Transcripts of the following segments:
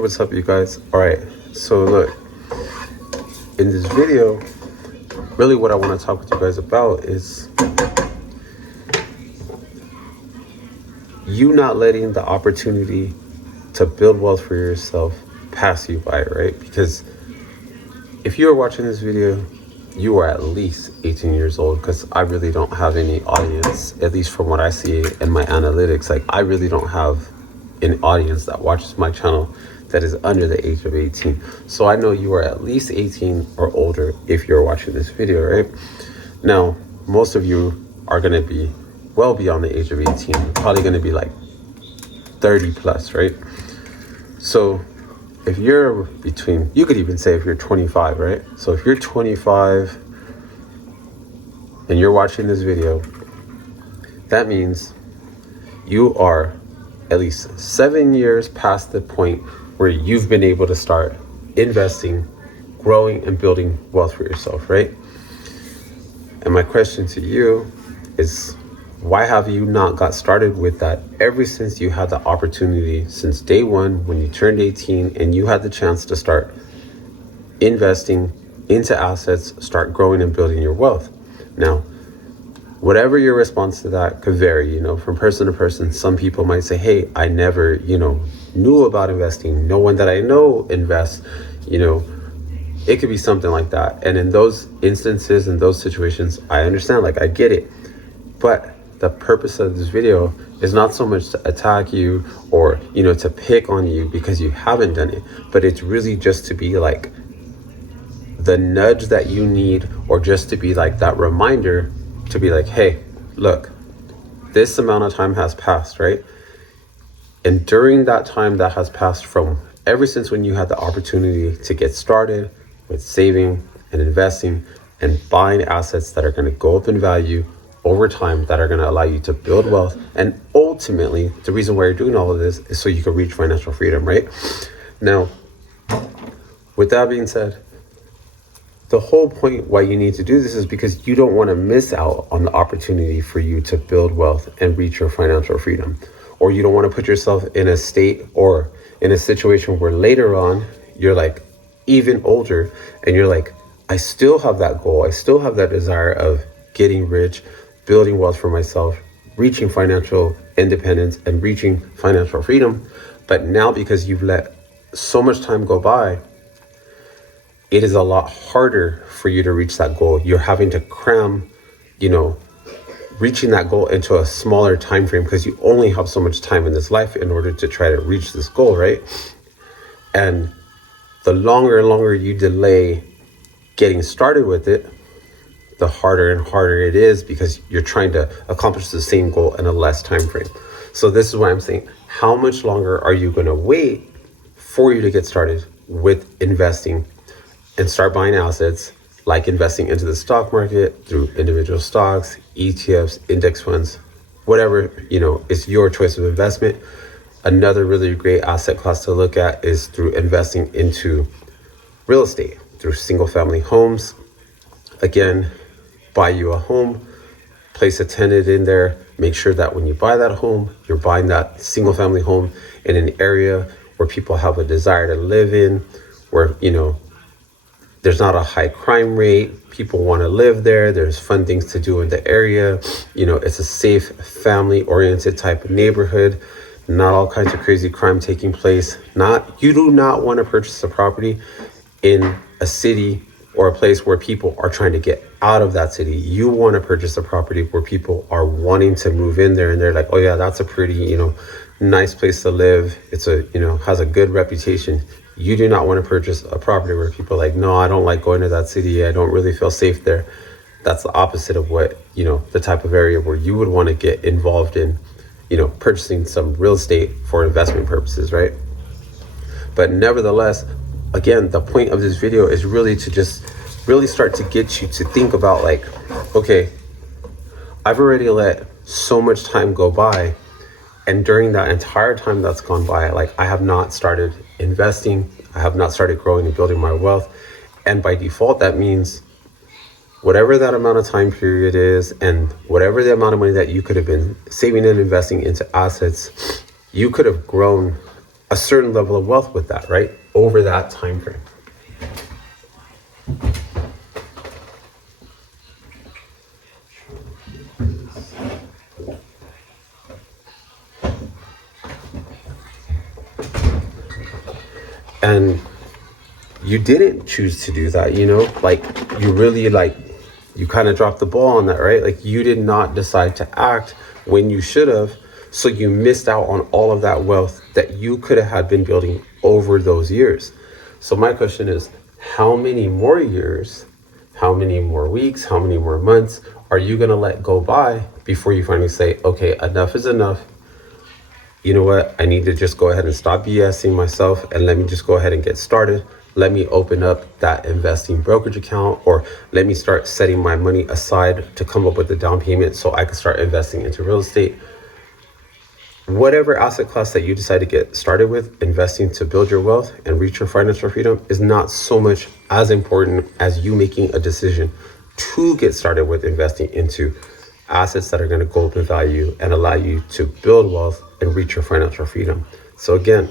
What's up, you guys? All right, so look, in this video, really what I want to talk with you guys about is you not letting the opportunity to build wealth for yourself pass you by, right? Because if you are watching this video, you are at least 18 years old, because I really don't have any audience, at least from what I see in my analytics. Like, I really don't have an audience that watches my channel that is under the age of 18. So I know you are at least 18 or older if you're watching this video, right? Now, most of you are going to be well beyond the age of 18, probably going to be like 30 plus, right? So if you're between, you could even say if you're 25, right? So if you're 25 and you're watching this video, that means you are at least 7 years past the point where you've been able to start investing, growing, and building wealth for yourself, right? And my question to you is, why have you not got started with that ever since you had the opportunity, since day one when you turned 18 and you had the chance to start investing into assets, start growing and building your wealth? Now, whatever your response to that could vary, from person to person. Some people might say, hey, I never, knew about investing. No one that I know invests, it could be something like that. And in those instances, in those situations, I understand, I get it. But the purpose of this video is not so much to attack you or, to pick on you because you haven't done it, but it's really just to be like the nudge that you need, or just to be like that reminder to be like, hey, look, this amount of time has passed, right? And during that time that has passed from ever since when you had the opportunity to get started with saving and investing and buying assets that are going to go up in value over time, that are going to allow you to build wealth. And ultimately, the reason why you're doing all of this is so you can reach financial freedom, right? Now, with that being said, the whole point why you need to do this is because you don't want to miss out on the opportunity for you to build wealth and reach your financial freedom. Or you don't want to put yourself in a state or in a situation where later on you're like even older and you're like, I still have that goal. I still have that desire of getting rich, building wealth for myself, reaching financial independence and reaching financial freedom. But now, because you've let so much time go by, it is a lot harder for you to reach that goal. You're having to cram, reaching that goal into a smaller time frame because you only have so much time in this life in order to try to reach this goal, right? And the longer and longer you delay getting started with it, the harder and harder it is, because you're trying to accomplish the same goal in a less time frame. So this is why I'm saying, how much longer are you going to wait for you to get started with investing and start buying assets, like investing into the stock market through individual stocks, ETFs, index funds, whatever, is your choice of investment. Another really great asset class to look at is through investing into real estate, through single family homes. Again, buy you a home, place a tenant in there, make sure that when you buy that home, you're buying that single family home in an area where people have a desire to live in, where, there's not a high crime rate. People want to live there. There's fun things to do in the area. It's a safe, family-oriented type of neighborhood. Not all kinds of crazy crime taking place. You do not want to purchase a property in a city or a place where people are trying to get out of that city. You want to purchase a property where people are wanting to move in there, and they're like, oh yeah, that's a pretty, nice place to live. It's has a good reputation. You do not want to purchase a property where people are like, no, I don't like going to that city. I don't really feel safe there. That's the opposite of what, the type of area where you would want to get involved in, purchasing some real estate for investment purposes, right? But nevertheless, again, the point of this video is really to just really start to get you to think about like, okay, I've already let so much time go by. And during that entire time that's gone by, I have not started investing. I have not started growing and building my wealth. And by default, that means whatever that amount of time period is, and whatever the amount of money that you could have been saving and investing into assets, you could have grown a certain level of wealth with that, right? Over that time frame. And you didn't choose to do that, like you really you kind of dropped the ball on that, right? Like you did not decide to act when you should have. So you missed out on all of that wealth that you could have had been building over those years. So my question is, how many more years, how many more weeks, how many more months are you going to let go by before you finally say, okay, enough is enough? You know what? I need to just go ahead and stop BSing myself and let me just go ahead and get started. Let me open up that investing brokerage account, or let me start setting my money aside to come up with the down payment so I can start investing into real estate. Whatever asset class that you decide to get started with, investing to build your wealth and reach your financial freedom is not so much as important as you making a decision to get started with investing into assets that are going to go up in value and allow you to build wealth and reach your financial freedom. So again,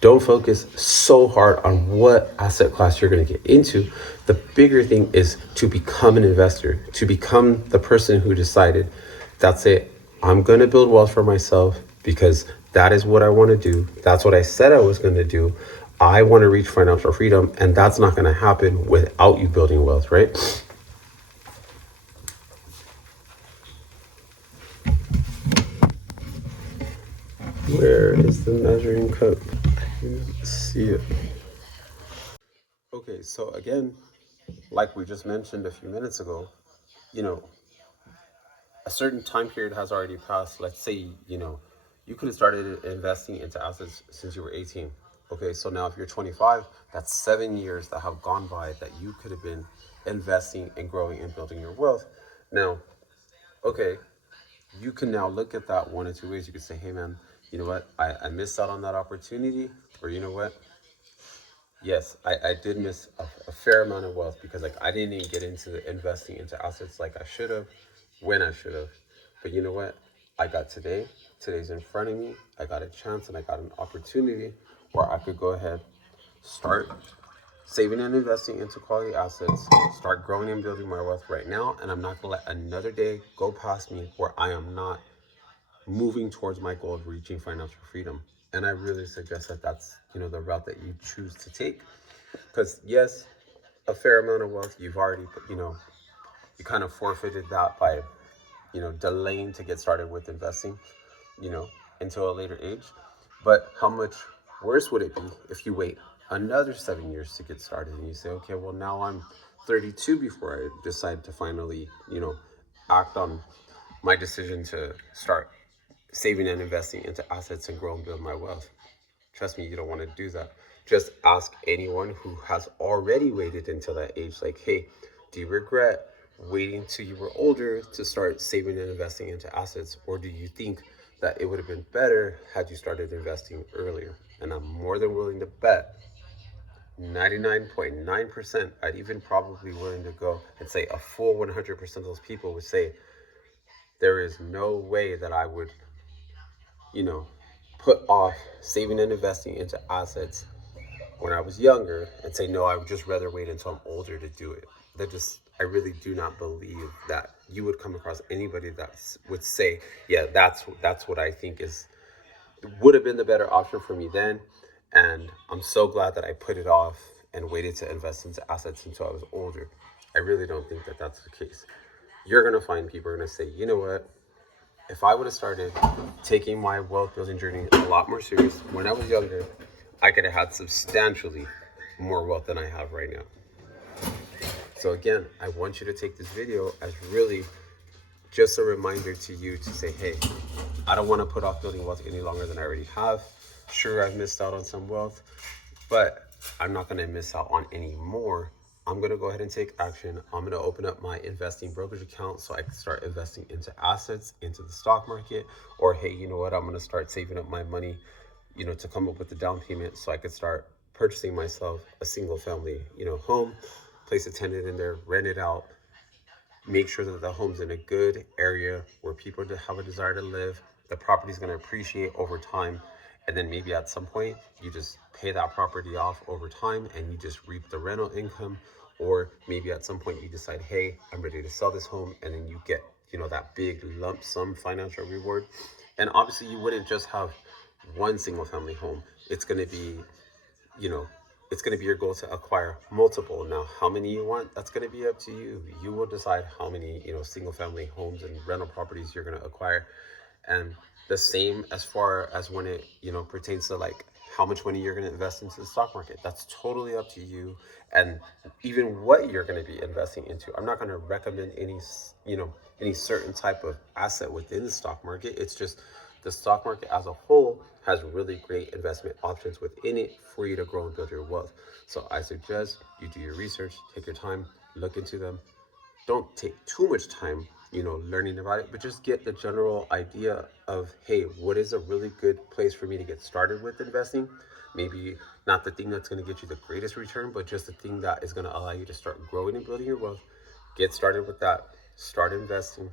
don't focus so hard on what asset class you're going to get into. The bigger thing is to become an investor, to become the person who decided, that's it, I'm going to build wealth for myself because that is what I want to do. That's what I said I was going to do. I want to reach financial freedom, and that's not going to happen without you building wealth, right? Where is the measuring cup? I can't see it. Okay, so again, like we just mentioned a few minutes ago, you know, a certain time period has already passed. Let's say, you could have started investing into assets since you were 18. Okay, so now if you're 25, that's 7 years that have gone by that you could have been investing and growing and building your wealth. Now, okay, you can now look at that one or two ways. You could say, hey man, you know what? I missed out on that opportunity. Or you know what? Yes, I did miss a fair amount of wealth because I didn't even get into the investing into assets like I should have, when I should have. But you know what? I got today. Today's in front of me. I got a chance and I got an opportunity where I could go ahead, start saving and investing into quality assets, start growing and building my wealth right now. And I'm not gonna let another day go past me where I am not moving towards my goal of reaching financial freedom. And I really suggest that that's, the route that you choose to take. Because yes, a fair amount of wealth, you've already, you kind of forfeited that by, delaying to get started with investing, you know, until a later age. But how much worse would it be if you wait another 7 years to get started and you say, okay, well, now I'm 32 before I decide to finally, act on my decision to start saving and investing into assets and grow and build my wealth. Trust me, you don't want to do that. Just ask anyone who has already waited until that age, like, hey, do you regret waiting till you were older to start saving and investing into assets? Or do you think that it would have been better had you started investing earlier? And I'm more than willing to bet 99.9%, I'd even probably willing to go and say a full 100% of those people would say, there is no way that I would, you know, put off saving and investing into assets when I was younger and say, no, I would just rather wait until I'm older to do it. I really do not believe that you would come across anybody that would say, yeah, that's what I think would have been the better option for me then. And I'm so glad that I put it off and waited to invest into assets until I was older. I really don't think that that's the case. You're going to find people are going to say, you know what? If I would have started taking my wealth building journey a lot more serious when I was younger, I could have had substantially more wealth than I have right now. So again, I want you to take this video as really just a reminder to you to say, hey, I don't want to put off building wealth any longer than I already have. Sure, I've missed out on some wealth, but I'm not going to miss out on any more. I'm going to go ahead and take action. I'm going to open up my investing brokerage account so I can start investing into assets, into the stock market. Or, hey, you know what? I'm going to start saving up my money, to come up with the down payment so I could start purchasing myself a single family, home, place a tenant in there, rent it out, make sure that the home's in a good area where people have a desire to live. The property is going to appreciate over time. and then maybe at some point you just pay that property off over time and you just reap the rental income. Or maybe at some point you decide, hey, I'm ready to sell this home, and then you get, you know, that big lump sum financial reward. And obviously you wouldn't just have one single family home. It's going to be, you know, it's going to be your goal to acquire multiple. Now, how many you want, that's going to be up to you. You will decide how many, you know, single family homes and rental properties you're going to acquire. And the same as far as when it, you know, pertains to like how much money you're going to invest into the stock market. That's totally up to you. And even what you're going to be investing into. I'm not going to recommend any, you know, any certain type of asset within the stock market. It's just the stock market as a whole has really great investment options within it for you to grow and build your wealth. So I suggest you do your research, take your time, look into them. Don't take too much time, you know, learning about it, but just get the general idea of, hey, what is a really good place for me to get started with investing? Maybe not the thing that's going to get you the greatest return, but just the thing that is going to allow you to start growing and building your wealth. Get started with that. Start investing.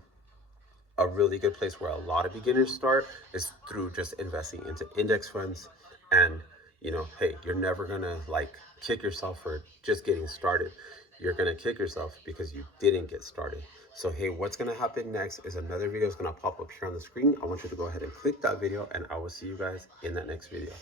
A really good place where a lot of beginners start is through just investing into index funds. And, you know, hey, you're never gonna like kick yourself for just getting started. You're gonna kick yourself because you didn't get started. So hey, what's gonna happen next is another video is gonna pop up here on the screen. I want you to go ahead and click that video, and I will see you guys in that next video.